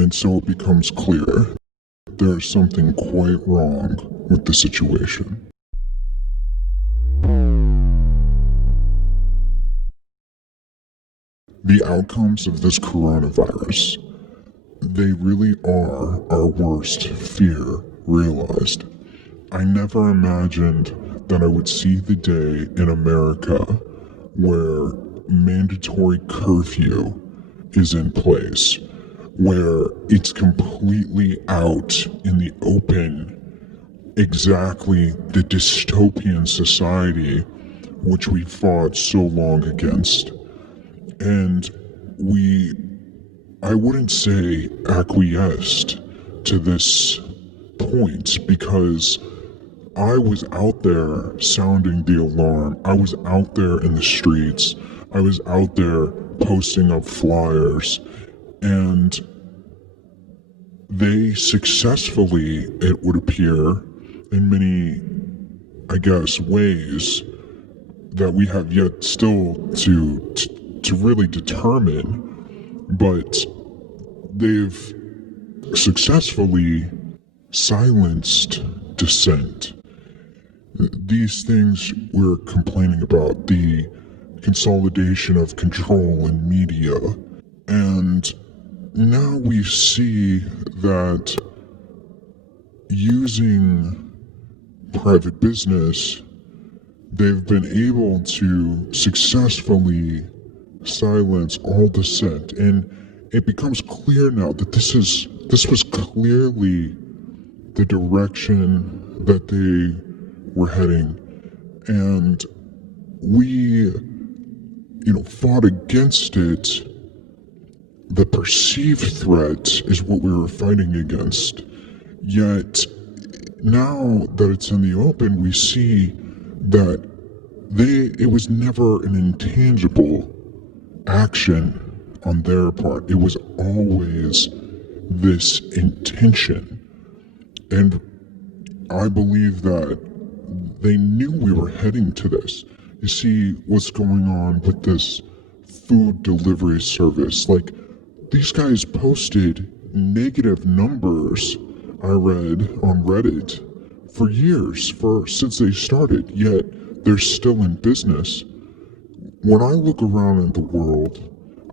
And so it becomes clear there is something quite wrong with the situation. The outcomes of this coronavirus, they really are our worst fear realized. I never imagined that I would see the day in America where mandatory curfew is in place, where it's completely out in the open exactly the dystopian society which we fought so long against. And I wouldn't say acquiesced to this point, because I was out there sounding the alarm. I was out there in the streets. I was out there posting up flyers, and they successfully, it would appear, in many, I guess, ways that we have yet still to really determine, but they've successfully silenced dissent. These things we're complaining about, the consolidation of control in media, and now we see that using private business, they've been able to successfully silence all dissent. And it becomes clear now that this was clearly the direction that they were heading. And we, fought against it. The perceived threat is what we were fighting against. Yet, now that it's in the open, we see that it was never an intangible action on their part. It was always this intention. And I believe that they knew we were heading to this. You see what's going on with this food delivery service. Like, these guys posted negative numbers, I read on Reddit, for years, since they started, yet they're still in business. When I look around in the world,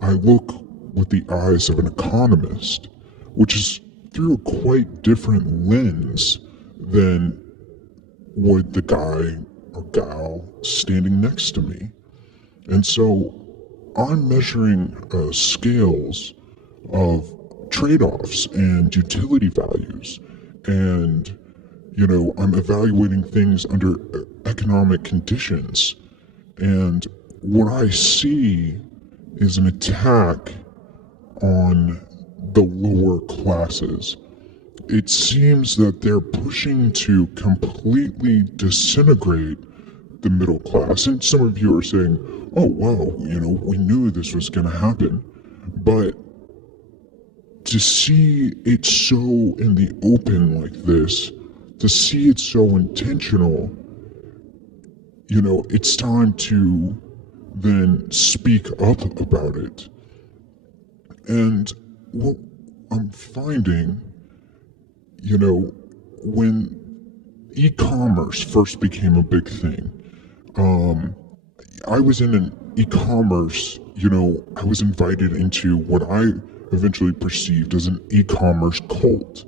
I look with the eyes of an economist, which is through a quite different lens than would the guy or gal standing next to me. And so I'm measuring scales of trade-offs and utility values, and I'm evaluating things under economic conditions, and what I see is an attack on the lower classes. It seems that they're pushing to completely disintegrate the middle class. And some of you are saying, oh, wow, we knew this was going to happen. But to see it so in the open like this, to see it so intentional, it's time to then speak up about it. And what I'm finding, when e-commerce first became a big thing, I was in an e-commerce, I was invited into what I eventually perceived as an e-commerce cult.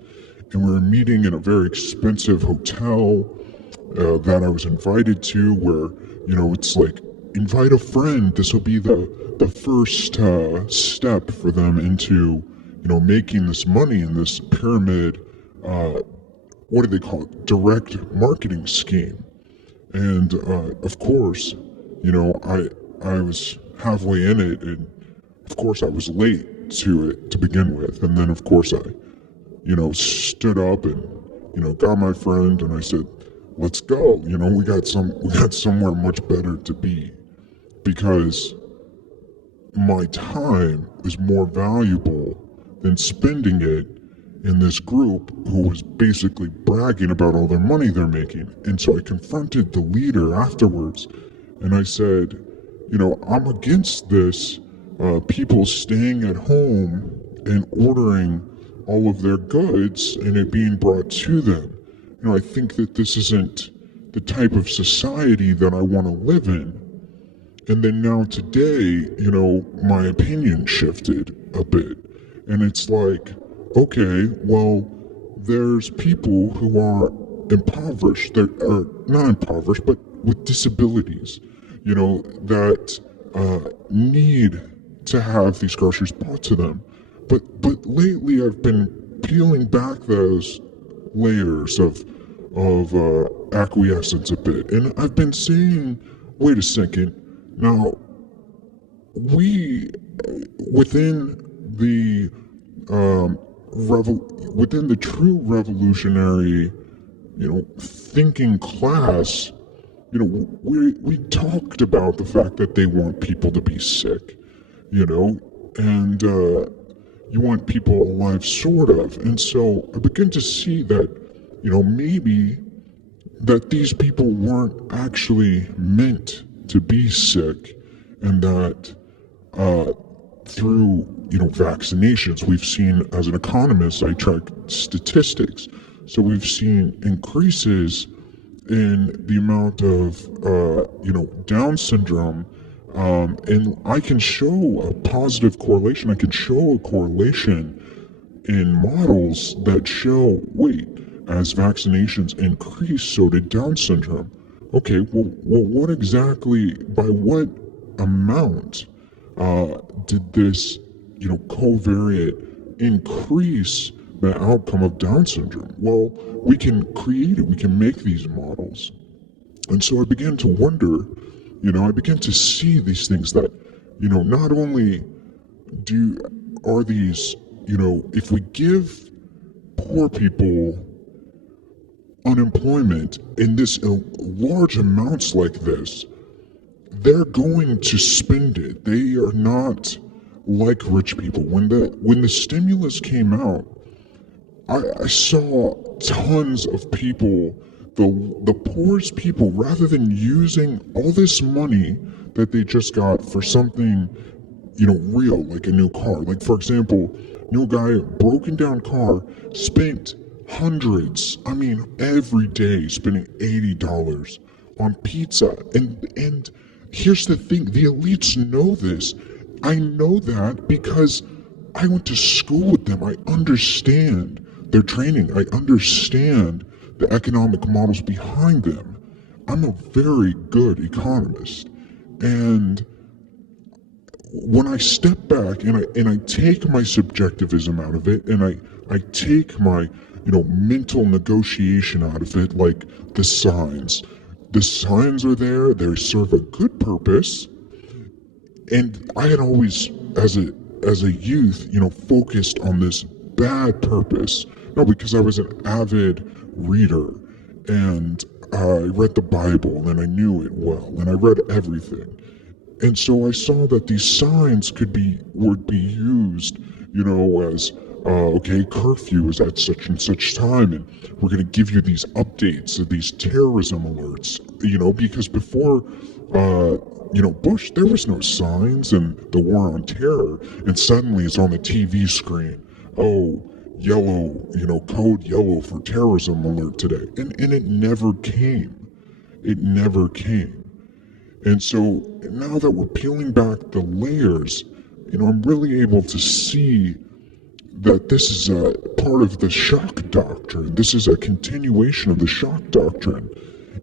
And we were meeting in a very expensive hotel that I was invited to, where, it's like, invite a friend. This will be the first step for them into, making this money in this pyramid, what do they call it? Direct marketing scheme. And of course, I was halfway in it, and of course I was late to it to begin with. And then of course I, stood up and, got my friend, and I said, let's go. We got somewhere much better to be, because my time is more valuable than spending it in this group who was basically bragging about all their money they're making. And so I confronted the leader afterwards, and I said, I'm against this, people staying at home and ordering all of their goods and it being brought to them. I think that this isn't the type of society that I want to live in. And then now today, my opinion shifted a bit. And it's like, okay, well, there's people who are impoverished, that are not impoverished, but with disabilities, that need to have these groceries brought to them. But lately I've been peeling back those layers of acquiescence a bit, and I've been saying, wait a second, now we within the within the true revolutionary, thinking class, we talked about the fact that they want people to be sick, and you want people alive, sort of. And so I begin to see that, maybe that these people weren't actually meant to be sick, and that through, vaccinations, we've seen, as an economist, I track statistics. So we've seen increases in the amount of, Down syndrome. And I can show a positive correlation. I can show a correlation in models that show, wait, as vaccinations increase, so did Down syndrome. Okay, well, what exactly, by what amount did this, covariate increase the outcome of Down syndrome? Well, we can create it. We can make these models. And so I began to wonder, I began to see these things that, not only are these, if we give poor people unemployment in this large amounts like this, they're going to spend it. They are not like rich people. When the stimulus came out, I saw tons of people, the poorest people, rather than using all this money that they just got for something, real, like a new car. Like, for example, new guy, broken down car, spent hundreds, every day, spending $80 on pizza. And here's the thing, the elites know this. I know that because I went to school with them. I understand their training. I understand the economic models behind them. I'm a very good economist. And when I step back and I take my subjectivism out of it, and I take my, mental negotiation out of it, like the signs. The signs are there, they serve a good purpose. And I had always, as a youth, focused on this bad purpose. Because I was an avid reader, and I read the Bible, and I knew it well, and I read everything. And so I saw that these signs would be used, as, okay, curfew is at such and such time, and we're going to give you these updates of these terrorism alerts, because before, Bush, there was no signs and the war on terror, and suddenly it's on the TV screen. Oh, yellow, code yellow for terrorism alert today. And it never came. It never came. And so now that we're peeling back the layers, I'm really able to see that this is a part of the shock doctrine. This is a continuation of the shock doctrine.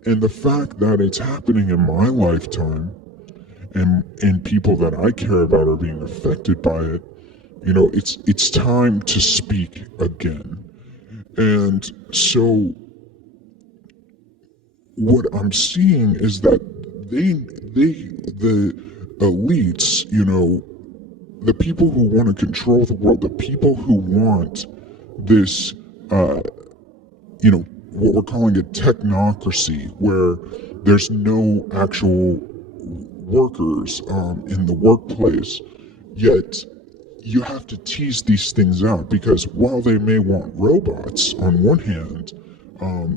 And the fact that it's happening in my lifetime, and people that I care about are being affected by it, it's time to speak again. And so what I'm seeing is that the elites, the people who want to control the world, the people who want this, what we're calling a technocracy, where there's no actual workers in the workplace, yet you have to tease these things out, because while they may want robots on one hand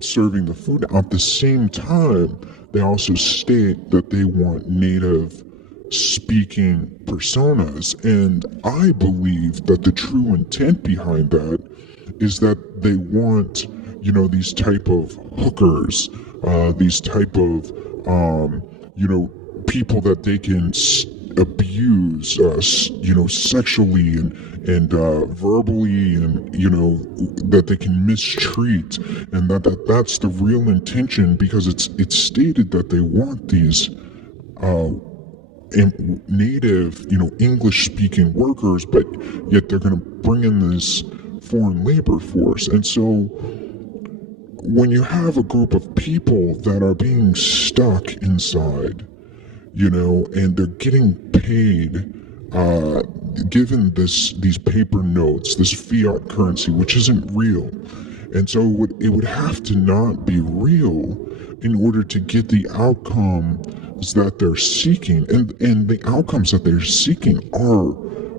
serving the food, at the same time they also state that they want native speaking personas. And I believe that the true intent behind that is that they want, these type of hookers, these type of, people that they can abuse, sexually and verbally, and that they can mistreat, and that's the real intention, because it's stated that they want these native, English-speaking workers, but yet they're going to bring in this foreign labor force. And so when you have a group of people that are being stuck inside, and they're getting paid, given these paper notes, this fiat currency, which isn't real. And so it would have to not be real in order to get the outcomes that they're seeking. And the outcomes that they're seeking are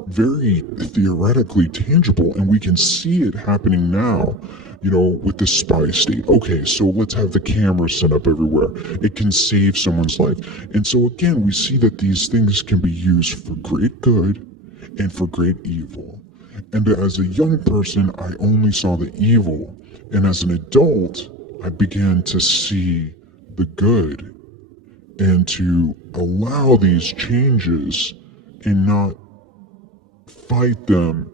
very theoretically tangible, and we can see it happening now, with the spy state. Okay, so let's have the cameras set up everywhere. It can save someone's life. And so again, we see that these things can be used for great good and for great evil. And as a young person, I only saw the evil. And as an adult, I began to see the good and to allow these changes and not fight them,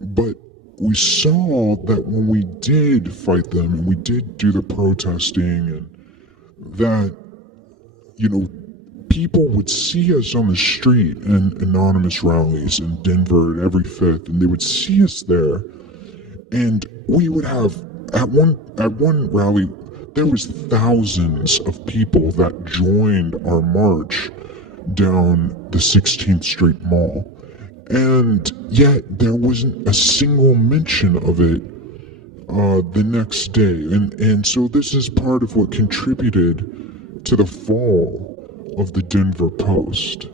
but we saw that when we did fight them and we did do the protesting, and that, people would see us on the street and anonymous rallies in Denver and every fifth, and they would see us there, and we would have, at one rally, there was thousands of people that joined our march down the 16th Street Mall. And yet there wasn't a single mention of it the next day. And so this is part of what contributed to the fall of the Denver Post.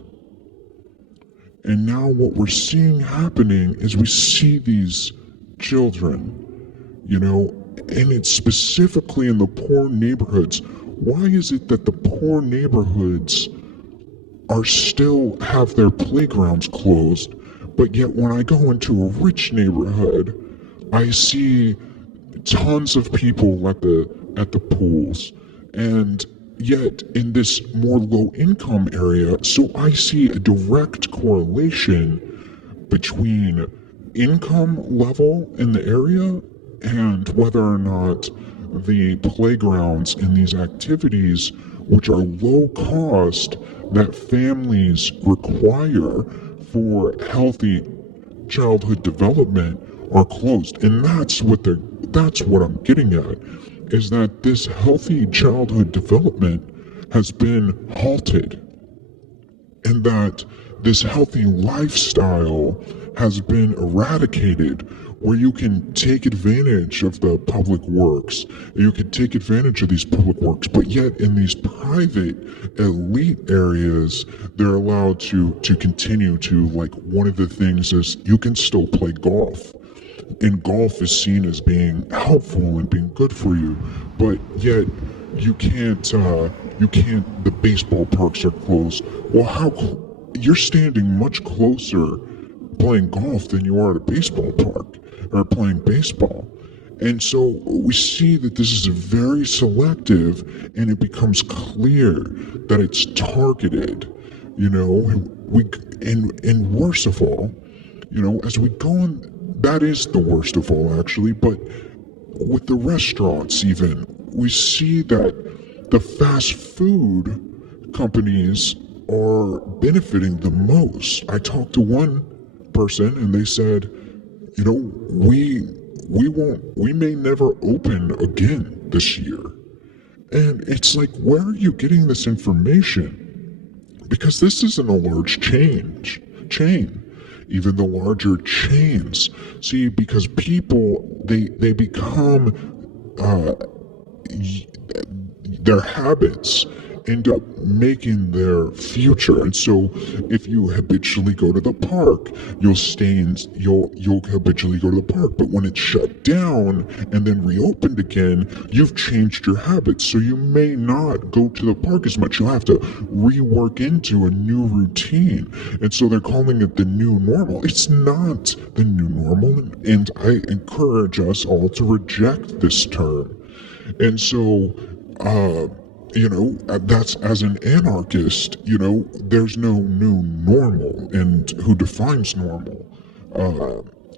And now what we're seeing happening is we see these children, and it's specifically in the poor neighborhoods. Why is it that the poor neighborhoods are still have their playgrounds closed, but yet when I go into a rich neighborhood, I see tons of people at the pools, and yet in this more low-income area, so I see a direct correlation between income level in the area and whether or not the playgrounds and these activities, which are low cost, that families require for healthy childhood development, are closed. And that's what I'm getting at, is that this healthy childhood development has been halted, and that this healthy lifestyle has been eradicated, where you can take advantage of the public works, you can take advantage of these public works, but yet in these private elite areas, they're allowed to continue to, like, one of the things is you can still play golf. And golf is seen as being helpful and being good for you, but yet you can't, the baseball parks are closed. Well, you're standing much closer playing golf than you are at a baseball park or playing baseball. And so we see that this is very selective, and it becomes clear that it's targeted, and worst of all, as we go on, that is the worst of all, actually, but with the restaurants even, we see that the fast food companies are benefiting the most. I talked to one person and they said, we may never open again this year. And it's like, where are you getting this information? Because this isn't a large chain. Even the larger chains. See, because people, they become, their habits end up making their future. And so if you habitually go to the park, you'll habitually go to the park. But when it's shut down and then reopened again, you've changed your habits. So you may not go to the park as much. You'll have to rework into a new routine. And so they're calling it the new normal. It's not the new normal. And I encourage us all to reject this term. And so, that's, as an anarchist, there's no new normal, and who defines normal?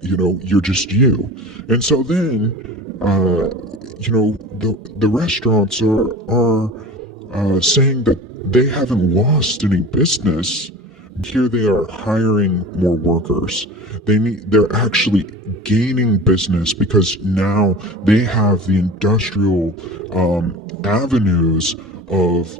You're just you. And so then, the restaurants are saying that they haven't lost any business. Here they are hiring more workers. They're actually gaining business because now they have the industrial avenues of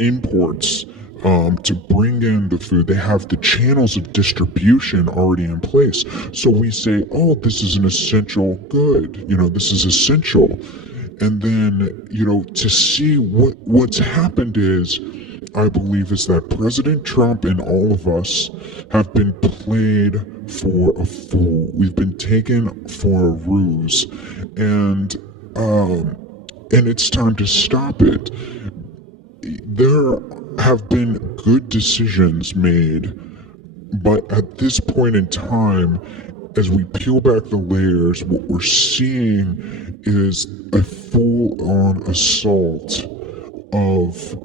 imports to bring in the food. They have the channels of distribution already in place. So we say, oh, this is an essential good. This is essential. And then, to see what's happened is, I believe, is that President Trump and all of us have been played for a fool. We've been taken for a ruse, and it's time to stop it. There have been good decisions made, but at this point in time, as we peel back the layers, what we're seeing is a full-on assault of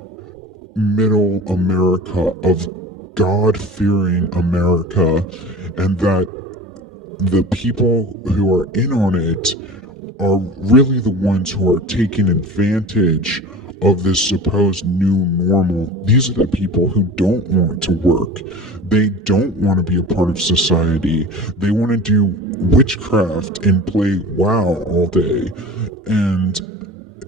middle America, of God-fearing America, and that the people who are in on it are really the ones who are taking advantage of this supposed new normal. These are the people who don't want to work. They don't want to be a part of society. They want to do witchcraft and play WoW all day. And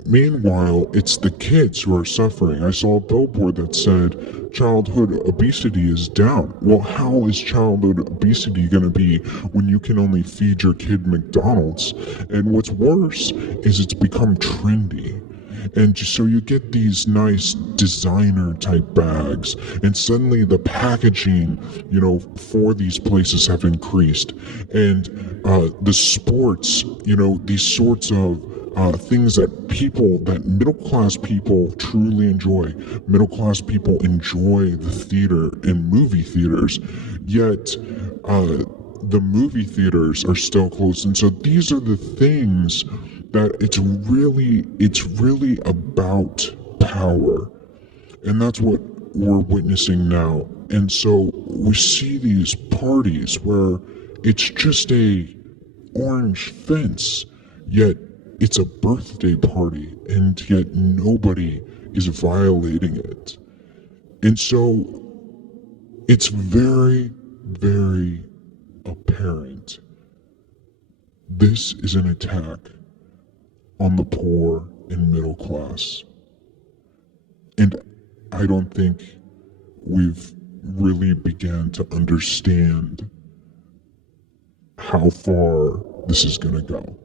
meanwhile, it's the kids who are suffering. I saw a billboard that said childhood obesity is down. Well, how is childhood obesity going to be when you can only feed your kid McDonald's? And what's worse is it's become trendy. And so you get these nice designer type bags, and suddenly the packaging, for these places have increased. And the sports, these sorts of things that middle-class people truly enjoy. Middle-class people enjoy the theater and movie theaters, yet the movie theaters are still closed. And so these are the things that it's really about power. And that's what we're witnessing now. And so we see these parties where it's just a orange fence, yet it's a birthday party, and yet nobody is violating it. And so it's very, very apparent. This is an attack on the poor and middle class. And I don't think we've really began to understand how far this is going to go.